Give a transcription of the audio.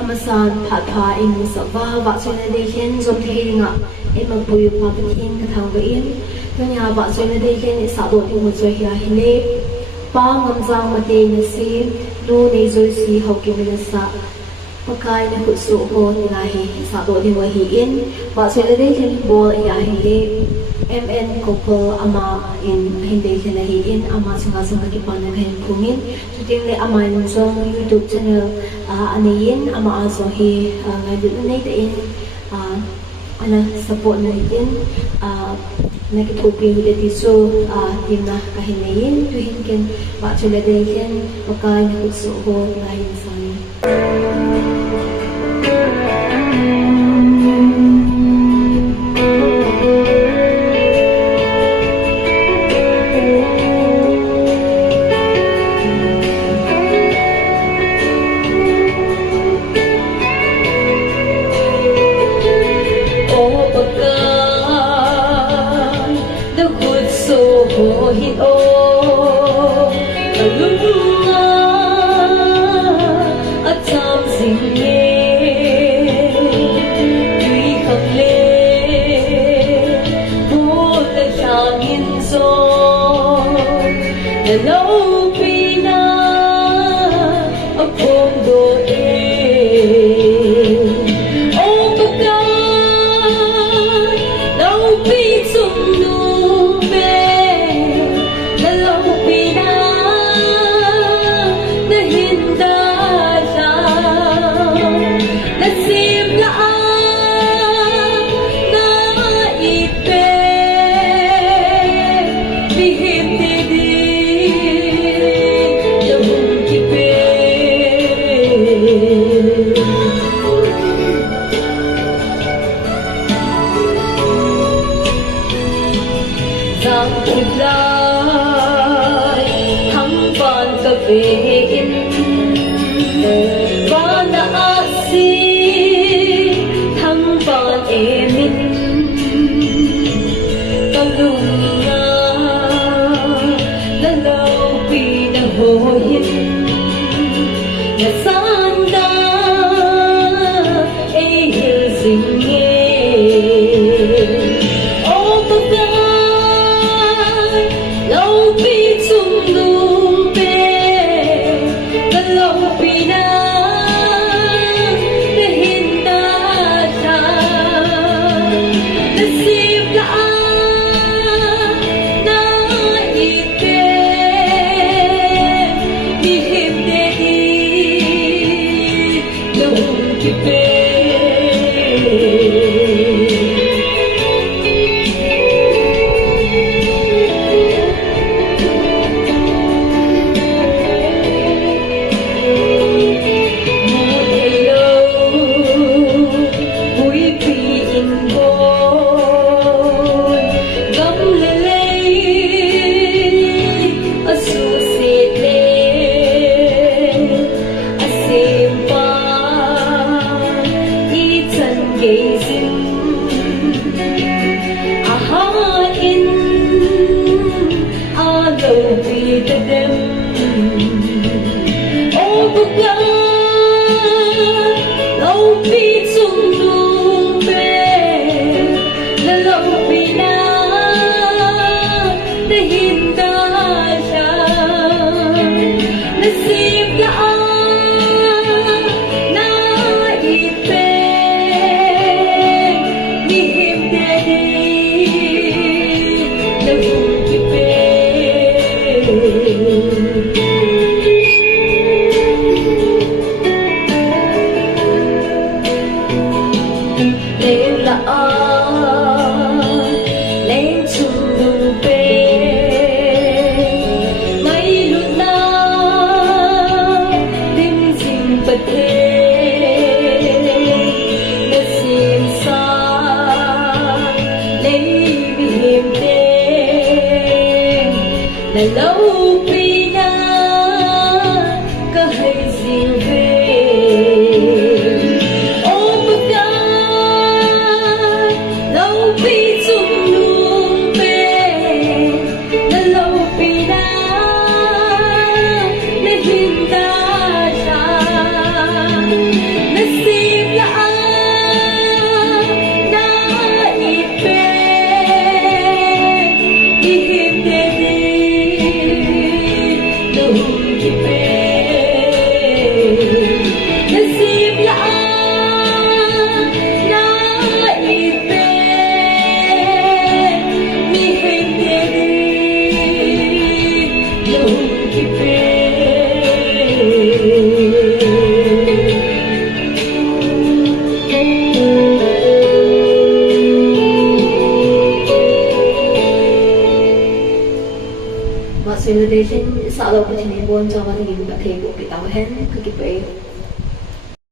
amasan pha in sawa wa chena de hian zom the ringa ema puyu pa pathin ka thang ve in tunya wa chena de hian sa do ti mu choi ya hile pa ngam jang mate na si nu nei zoi si hoki mina sa pakai na khu su ho ni la hi sa do ni wa hi in wa chena de hian bol ya hile MN couple ama in hindi sila hiin ama sunga ki panaghin kumin tuting le ama in song YouTube channel aniin ama also hi ngayon na itain ana support na itin nakitupi ulit iso team na kahinayin tuhin ken bakchula din pakai na kutso ho ngayon sa suy là đây trên xã hội của chính bon cho vào thì mình có thể bộ bị tao hen cái kiểu